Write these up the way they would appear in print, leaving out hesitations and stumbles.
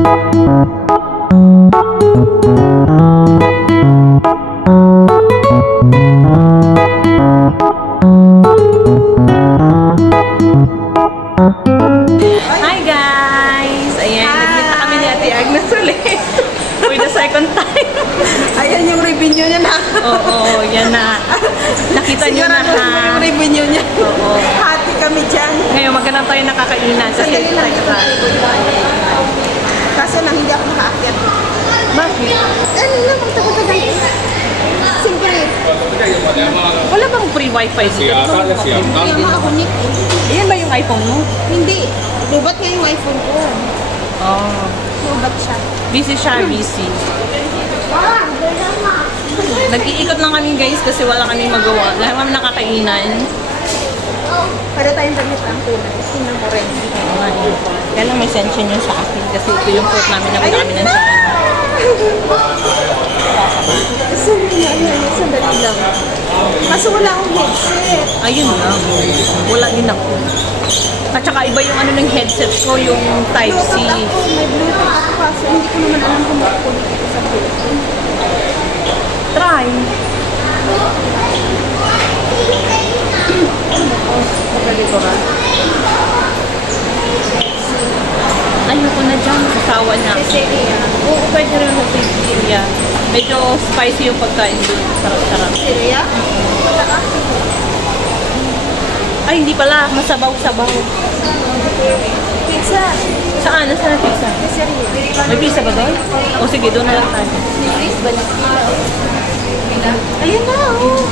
Hi guys! Ayan, nag-meet na kami ni Ate Agnes ulit. For the second time. Ayan yung revenue niya na. Oo, yan na. Nakita niyo na ha. Yung revenue niya. Oo. Hati kami dyan. Ngayon, maghanap tayo nakakainan sa Sandali lang. Sentral. Kaso lang hindi ako makaakyat. Bakit? Ano lang, magtagal-tagal. Siyempre. Wala bang free wifi dito? Hindi yung makakunik. Ayan ba yung iPhone mo? Hindi. Lubat nga yung iPhone ko. Oh. Lubat siya. Busy siya, busy. Nag-iikot lang kami guys kasi wala kaming magawa. Wala kami nakakainan. Para tayong damit ang tunay. Tingnan mo rin. Kaya lang may sensyon yun sa akin kasi ito yung fruit namin na kami ng sa Sandali lang. Kaso wala akong headset. ayun lang. Wala din ako. At saka iba yung ano ng headset ko, yung Type-C. May Bluetooth ako kaso hindi ko naman alam kung makukulit ito sa Bluetooth. Try. Pagkalito ka. Ayoko na dyan. Kasawa na. Cesaria. Oo, pwede rin ako sa Cesaria. Medyo spicy yung pagkain doon. Sarap-sarap. Cesaria? Ay, hindi pala. Masabaw-sabaw. Pizza. Saan? Nasaan ang pizza? Cesaria. May pizza ba doon? O sige, doon na lang tayo. Ayun na, oh.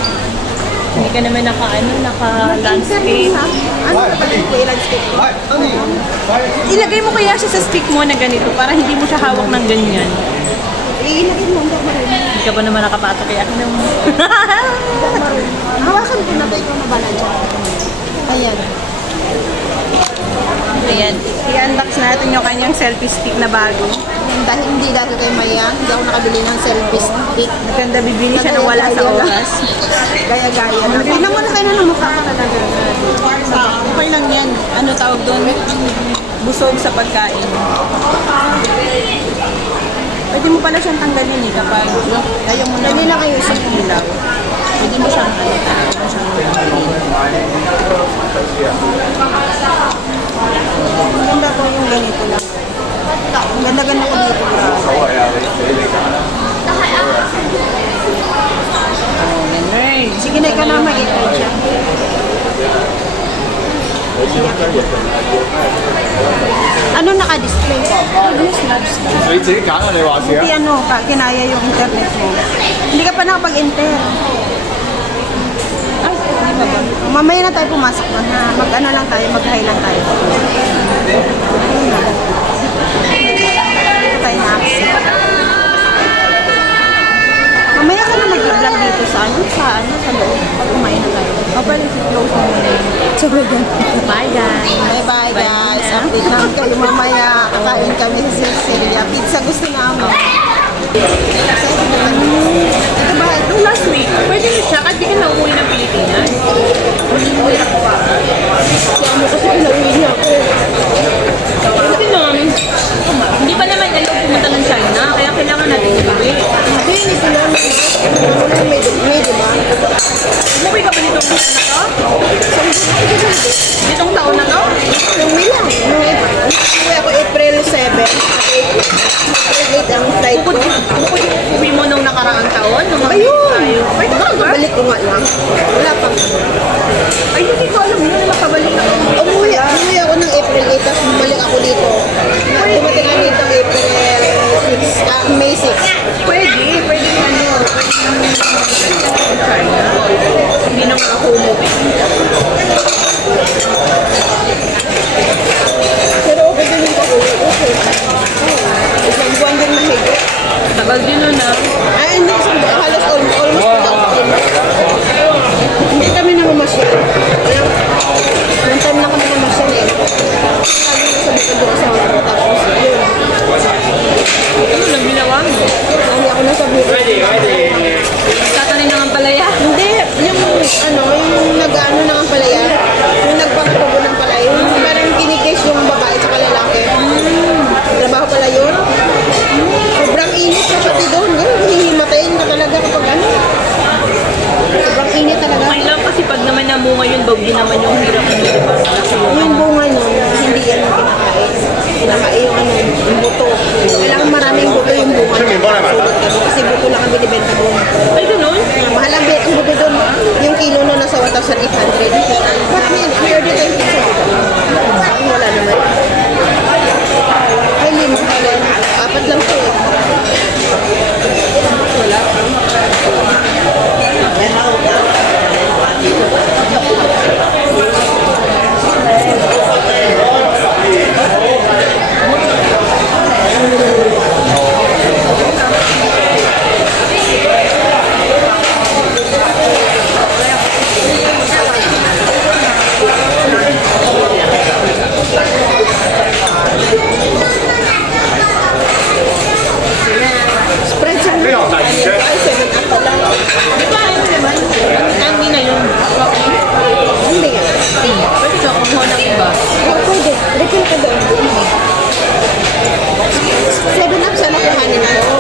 Hindi ka naman naka-landscape. Ano na pala yung landscape? Ilagay mo kaya siya sa stick mo na ganito para hindi mo siya hawak ng ganyan. Ilagay mo, hindi ako marunong. Hindi ka ba naman nakapato kaya ako naman? Hawakan ko na ba ikaw na bala dyan? Ayan. Ayan. I-unbox natin yung kanyang selfie stick na bago. Dahil hindi dati kay Maya, hindi ako nakabili ng selfie stick. Maganda bibili siya na wala sa oras. Gaya-gaya lang. Tingnan mo na kayo na mukha ko talaga. Okay lang yan. Ano tawag doon? Busog sa pagkain. Pwede mo pala siyang tanggalin eh kapag ayaw mo na. Pwede na kayo sa ilaw. Pwede mo siyang Maganda ko yung ganito lang. Ang ganda-ganda ko dito. Sige na, ikaw na mag-edit siya. Ano naka-display ko? Hindi ano, kinaya yung internet mo. Hindi ka pa nakapag-enter. Mamaya na tayo pumasok na. Mag-ano lang tayo, mag-hi lang tayo. Ito tayo na access. Mamaya ka na mag-vlog dito sa loob. Pag kumain na tayo. O pwede si close mo muna yun. Bye guys. Bye guys. Update namin kayo mamaya. Kakain kami sa Cesaria. Pizza gusto namin. Ito ba? Nung last week, pwede mo siya kahit di ka na umuwi ng Pilipinas. Kasi pinauwi niya ako. Kasi naman, hindi pa naman ayaw pumunta ng China, kaya kailangan natin umuwi. Hindi, hindi ko namin. May diba? Umuwi ka ba nitong taon na to? Nitong taon na to? Yung may lang. Umuwi ako April 7. April 8 ang flight ko. Bukod yung uwi mo nung nakaraang taon, nung Ayun! tayo. Ay, talaga? Balik ko nga lang. Wala pang. Ay, hindi ko alam yun, nakabalik ako. Umuwi ako ng April 8, tapos bumalik ako dito. Dumating ako dito April 6, May 6. Pwede ano, China. Hindi naman ako umuwi. Pero okay din yung pag-uwi. Okay. Isang buwan din mahigit. Tagal din nun ah. Ay, hindi. Halos almost. Hindi kami namamasyal. One time lang kami yung buto. Kailangan maraming buto yung bunga na sulot ka doon. Kasi buto lang ang binibenta doon. Ay, ganun? Mahal ang buto doon. Yung kilo na nasa 1,800. But we order tayong pizza dito. Wala naman. Ay, lima. Apat lang po eh. Wala. Spread sa mga. Ay, 7 up lang. Di ba, ano naman? Hindi na yun. Hindi nga. Pwede ka kumuha ng iba. Pwede. Refill ka doon. 7 up sana kuhanin ko.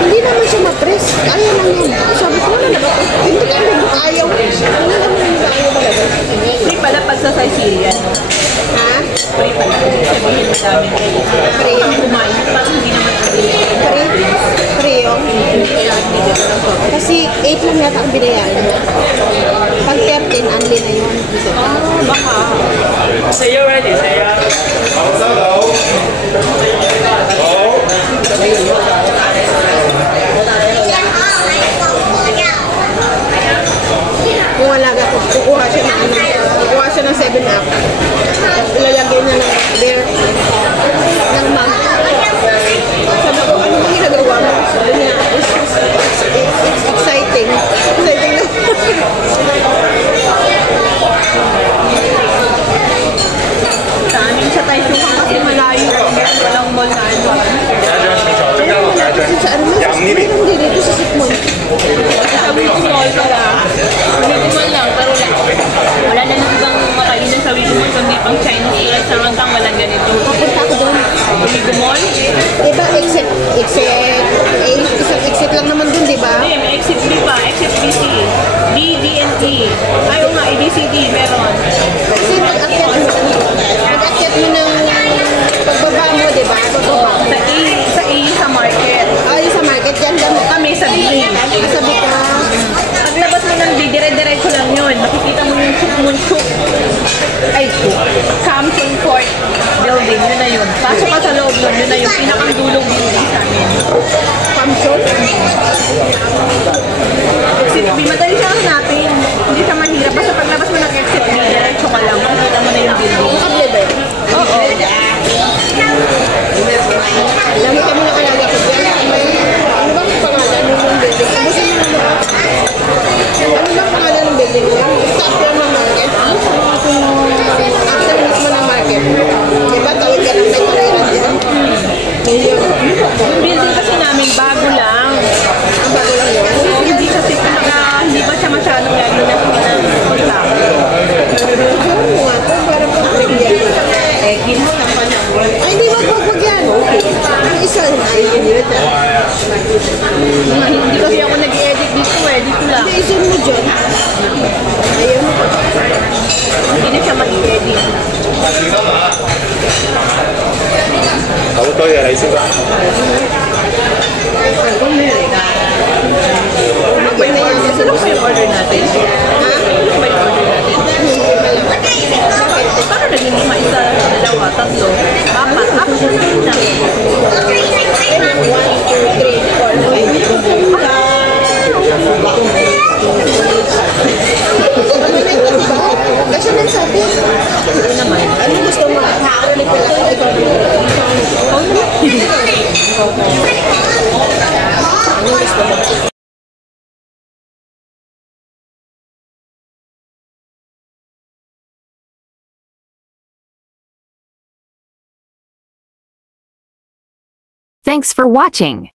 Hindi naman siya ma-press. Ayaw lang yun. Sabi ko, wala na ba? Hindi ka rin ayaw. Wala naman yung ayaw talaga. Free pala pag sa Sicilian. Ha? Free pala. Sabihin madaming kayo. Free. Kumain. Parang hindi naman Free? Free yung? kaya hindi dito lang po. Kasi 8 lang yata ang binayaran mo. Pag 13, unli na yun. Baka. So you're ready, Sarah? Kung alaga ko, kukuha siya ng ano, kukuha siya ng 7 up. Tapos ilalagay niya ng beer, ng mug. Sabi ko, ano bang ginagawa mo? Sabi niya, it's exciting. Exciting na. Sa amin sa Taiwan kasi malayo. Walang mall na ano. Sa ano na, hindi dito sa Sikmon. Sa Wiggy Mall pala. Wiggy Mall lang, pero wala na nang ibang makainan sa Wiggy Mall kundi pang Chinese restaurant ang walang ganito. Papunta ako doon. Wiggy Mall? Diba, isang exit lang naman doon, diba? Hindi, may exit B pa, exit BC. D, D, and E. Ayaw nga, ABCD, meron. Kasi pag-akyat mo ng pagbaba mo, diba? Pagbaba mo. Sa A sa market. Ay, sa market yan, gamit. Kami sa B. Sabi ka, Paglabas mo ng D, dire-diretso lang yun. Makikita mo yung Chukmunchuk. Ay, Samsung Court building, yun na yun. Pasok ka sa loob nun, yun na yung pinakang dulong building sa amin. Samsung? Exit B, madali siya hanapin. Hindi siya mahirap. Basta paglabas mo ng exit B, diretso ka lang. Makikita mo na yung building. Nakable ba yun? Oo. Alam mo na alaga ko dyan. Ano bang pangalan ng building? Abusin mo naman. Ano bang pangalan ng building niya? Stop lang ng market. After mismo ng market. Diba tawid ka ng may pangiran dyan? Yun. Yung building kasi namin, bago lang. Ang bago lang yun. Hindi kasi hindi ba siya masyadong lalo na punta. Siguro mo nga ito, parang pag-premier. Eh, ginasang pa niya. Ay, hindi, wag yan. Ang isa, ay, Hindi kasi ako nag-edit dito eh, dito lang. hindi, isa mo dyan. Ayun. Hindi na siya mag-edit. 差不多也来一次吧。 Ano ba yung order? Sino ba yung order natin? Ha? Ano ba yung order natin? Paano naging lima? Isa, dalawa, tatlo, apat. Apat na naman na. 1, 2, 3, 4, 5. Kasi nagsabi, Ano naman? ano gusto mo? Ulit na lang ikaw. Ano gusto mo? Thanks for watching.